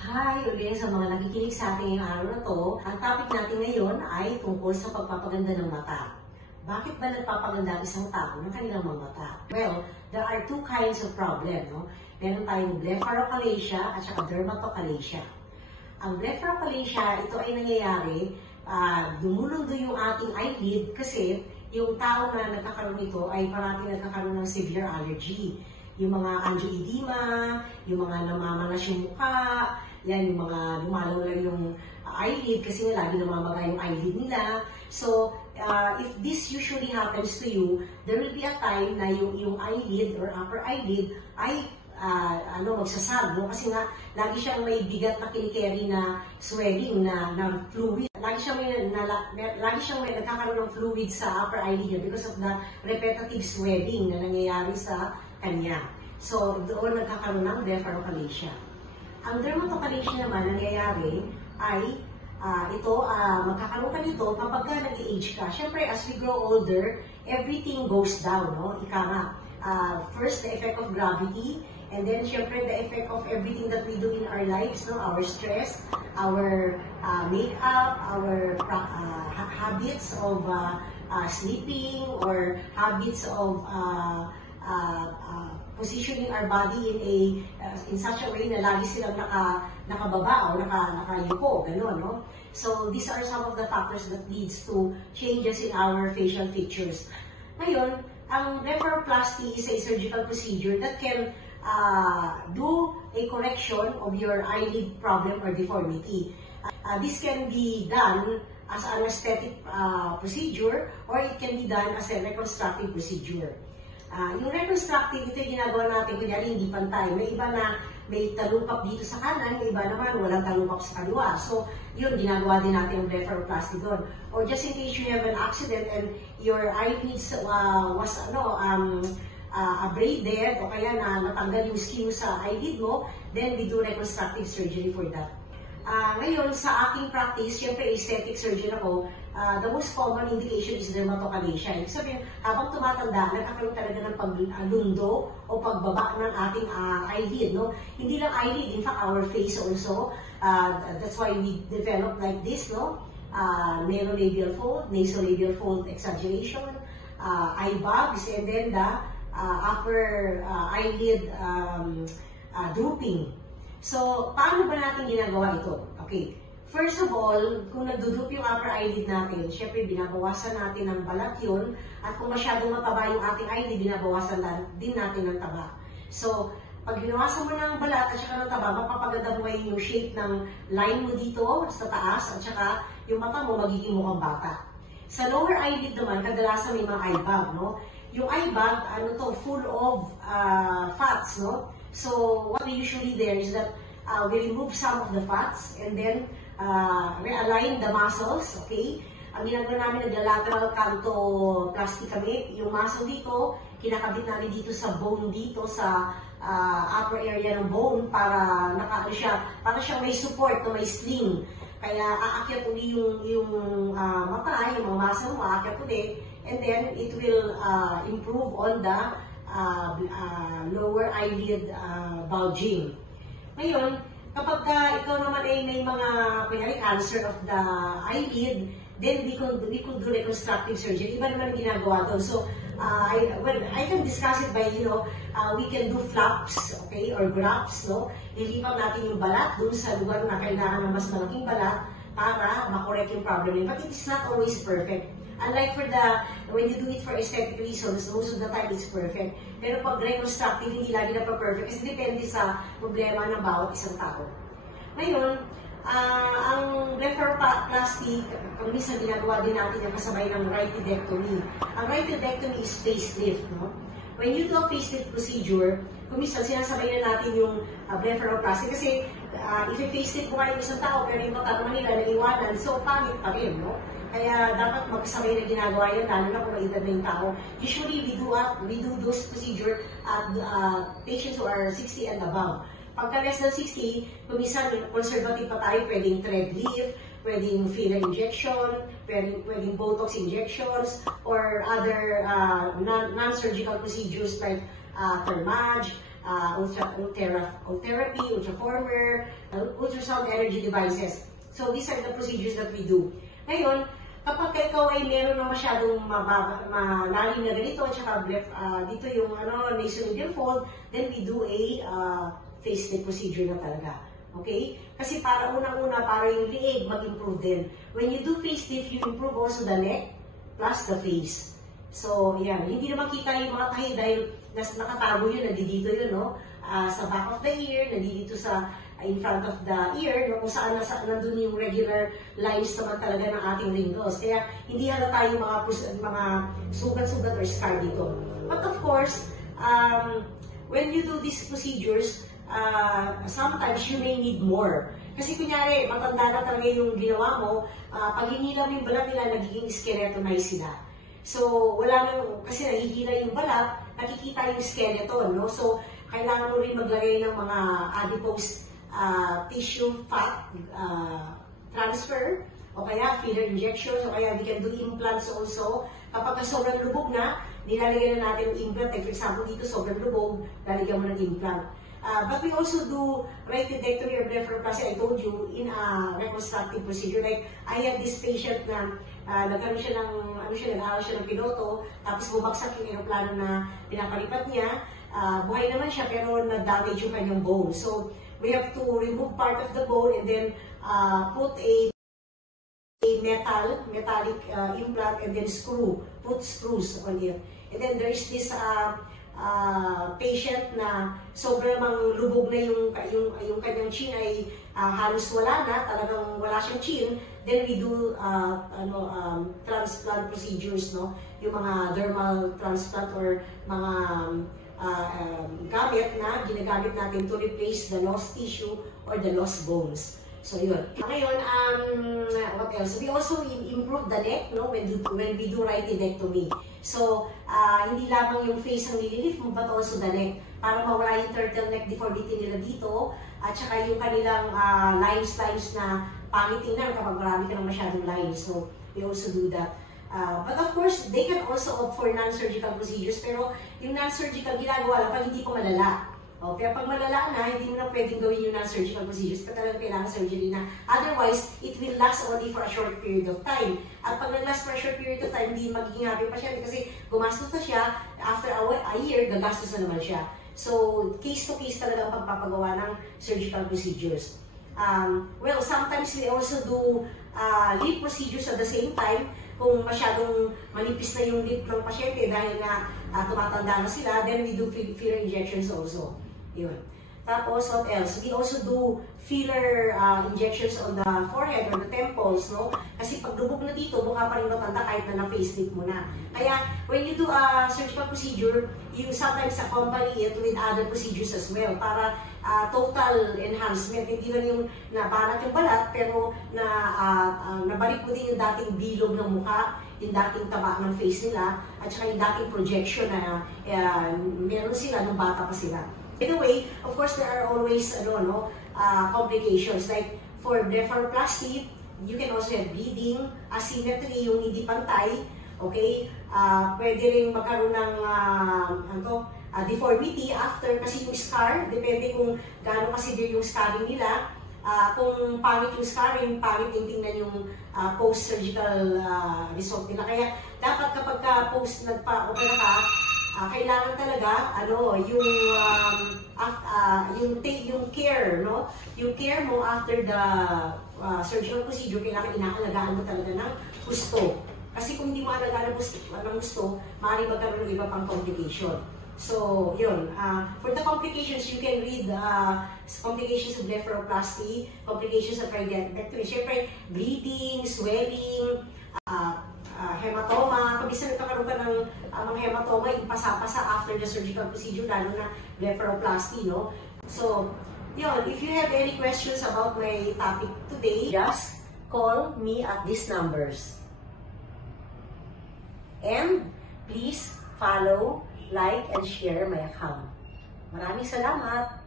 Hi ulit sa mga nakikinig sa atin ngayong araw na to. Ang topic natin ngayon ay tungkol sa pagpapaganda ng mata. Bakit ba nagpapaganda ang isang tao ng kanilang mga mata? Well, there are two kinds of problem, no? Meron tayong blepharochalasia at saka dermatochalasia. Ang blepharochalasia, ito ay nangyayari, dumulundo yung ating eyelid kasi yung tao na nagkakaroon nito ay parati nagkakaroon ng severe allergy. Yung mga angioedema, yung mga namamanas yung mukha, yan yung mga lumalaw lang yung eyelid kasi nga lagi namamaga yung eyelid nila. So, if this usually happens to you, there will be a time na yung eyelid or upper eyelid ay magsasag, no? Kasi nga, lagi siyang may bigat na kinikerry na swelling na fluid. Lagi siyang may nagkakaroon ng fluid sa upper eyelid niya because of the repetitive swelling na nangyayari sa kanya. So, doon nagkakaroon ng blepharochalasia. Ang dermatochalasia naman nangyayari ay magkakaroon ka nito kapag ka nag-age ka. Siyempre, as we grow older, everything goes down, no? Ika nga. First, the effect of gravity, and then, siyempre, the effect of everything that we do in our lives, no? Our stress, our makeup, our habits of sleeping, or habits of positioning our body in such a way na lagi silang nakababa o nakayuko, gano'n, no? So, these are some of the factors that leads to changes in our facial features. Ngayon, ang blepharoplasty is a surgical procedure that can do a correction of your eyelid problem or deformity. This can be done as an aesthetic procedure or it can be done as a reconstructive procedure. Yung reconstructive, ito yung ginagawa natin, kunyari hindi pantay. May iba na may talupap dito sa kanan, may iba naman walang talupap sa kaliwa. So, yun, ginagawa din natin yung blepharoplasty doon. Or just in case you have an accident and your eyelids was abraded o kaya natanggal yung skin sa eyelid mo, then we do reconstructive surgery for that. Ngayon, sa aking practice, syempre aesthetic surgeon ako, the most common indication is dermatochalasia. Ibig sabihin, habang tumatanda, nagkakaroon talaga ng paglundo o pagbaba ng ating eyelid. No? Hindi lang eyelid, in fact, our face also. That's why we develop like this, no? Merolabial fold, nasolabial fold exaggeration, eye bags, and then the upper eyelid drooping. So, paano ba natin ginagawa ito? Okay. First of all, kung nagdudrup yung upper eyelid natin, syempre binabawasan natin ng balat yun. At kung masyadong mataba yung ating eyelid, binabawasan din natin ng taba. So, pag binawasan mo ng balat at saka ng taba, mapapaganda mo yung shape ng line mo dito sa taas at saka yung mata mo magiging mukhang bata. Sa lower eyelid naman, kadalasan may mga eye bag, no? Yung eye bag, full of fats, no? So, what we usually do is that we remove some of the fats and then realign the muscles, okay? Ang ginagawa namin, nagla-lateral cantoplasty kami. Yung muscle dito, kinakabit namin dito sa bone dito, sa upper area ng bone para para siyang may support, may sling. Kaya aakyat uli yung mata, yung mga muscle mo, aakyat uli. And then, it will improve on the lower eyelid bulging. Ngayon, kapag ikaw naman ay may mga cancer of the eyelid, then we could do reconstructive surgery. Iba naman ginagawa doon. So, I can discuss it by, we can do flaps, okay, or grafts, no? Ilipat natin yung balat doon sa lugar na kailangan ng mas malaking balat para makorek yung problem. But it is not always perfect. Unlike when you do it for aesthetic reasons, most of the time it's perfect. Pero pag reconstructive, hindi lagi na perfect kasi depende sa problema ng bawat isang tao. Ngayon, ang blepharoplasty, kung minsan ginagawa din natin yung kasabay ng rhytidectomy. Ang rhytidectomy is facelift, no? When you do a facelift procedure, kung minsan sinasabay na natin yung blepharoplasty kasi i-facelift mo kayo isang tao pero yung mata naman nila naiwanan, so pangit pa rin, no? Kaya dapat magsabay na ginagawa yan, lalo na kung maedad na yung tao. Usually, we do those procedure at patients who are 60 and above. Pagka less than 60, kung minsan conservative pa tayo, pwedeng thread lift, pwedeng filler injection, pwedeng Botox injections, or other non-surgical procedures like thermage, ultrotherapy, ultraformer, ultrasound energy devices. So these are the procedures that we do. Ngayon, kapag ikaw ay meron na masyadong malalim na ganito, at saka dito yung nasomedial fold, then we do a facelift procedure na talaga. Okay? Kasi para unang-una, para yung liig mag-improve din. When you do facelift, you improve also the neck plus the face. So, yan. Hindi na makita yung mga tahi dahil nakatago yun, nandito yun, no? Sa back of the ear, nandito sa in front of the ear, no? Kung saan nandun yung regular lines naman talaga ng ating wrinkles. Kaya, hindi halata yung mga sugat-sugat or scar dito. But of course, when you do these procedures, sometimes you may need more. Kasi kunyari, matanda na talaga yung ginawa mo, pag hinila mo yung balat nila, nagiging skeletonized sila. So, wala nang, kasi nahihila yung balat, nakikita yung skeleton, no? So, kailangan mo rin maglagay ng mga adipose tissue fat transfer, o kaya filler injections, o kaya we can do implants also. Kapag sobrang lubog na, nilalagyan na natin yung implant. Like for example, dito sobrang lubog, lalagyan mo ng implant. But we also do right tendectomy or blepharoplasty, I told you, in a reconstructive procedure. Like, I have this patient na nag-aral siya ng piloto, tapos bumagsak yung aeroplano na pinapalipat niya. Buhay naman siya, pero na-damage yung kanyang bone. So, we have to remove part of the bone and then put a metallic implant and then put screws on it. And then there is this patient na sobrang lubog na yung kanyang chin ay halos wala na, talagang wala siyang chin, then we do transplant procedures, no? Yung mga dermal transplant or mga gamit na ginagamit natin to replace the lost tissue or the lost bones. So yun. Ngayon, what else? We also improve the neck, no, when we do right tendectomy. So, hindi lamang yung face ang nililift mo, but also the neck. Para mawala yung turtleneck deformity nila dito, at saka yung kanilang lines na pangit tingnan kapag marami ka ng masyadong lines. So, we also do that. But of course, they can also opt for non-surgical procedures, pero yung non-surgical ginagawa lang pag hindi pa malala. Pero pag malala na, hindi mo na pwedeng gawin yung non-surgical procedures, kasi talagang kailangan surgery na. Otherwise, it will last only for a short period of time. At pag nag-last for a short period of time, hindi magiging happy pa siya kasi gumastos na siya, after a year, gagastos na naman siya. So, case to case talaga ang pagpapagawa ng surgical procedures. Well, sometimes we also do lip procedures at the same time. Kung masyadong manipis na yung lip ng pasyente dahil nga tumatanda na sila, then we do filler injections also. Yun. Tapos, what else? We also do filler injections on the forehead or the temples, no? Kasi pag lubog na dito, mukha pa rin matanda kahit na na-facelift mo na. Kaya, when you do a surgical procedure, you sometimes accompany it with other procedures as well para total enhancement. Hindi lang yung nabanat yung balat, pero nabalik mo din yung dating bilog ng mukha, yung dating taba ng face nila, at saka yung dating projection na meron sila nung bata pa sila. By the way, of course, there are always complications. Like for blepharoplasty, you can also have bleeding, asymmetry, yung hindi pantay. Okay? Pwede rin magkaroon ng deformity after kasi yung scar, depende kung gaano ka-severe yung scarring nila. Kung pangit yung scarring, pangit yung tingnan yung post-surgical result nila. Kaya dapat kapag post nagpa-opera ka, kailangan talaga yung care, no? Yung care mo after the surgical procedure, kailangan inaalagaan mo talaga ng gusto. Kasi kung hindi mo alagaan ng gusto, maaaring magkaroon ng iba pang complication. So, yun. For the complications, you can read complications of blepharoplasty, complications of tendectomy. Siyempre, bleeding, swelling, hematoma. Kabisa nagkakaroon ka ng mga hematoma, yung pasa-pasa after the surgical procedure, lalo na blepharoplasty, no? So, yun. If you have any questions about my topic today, just call me at these numbers. And please follow, like, and share my account. Maraming salamat!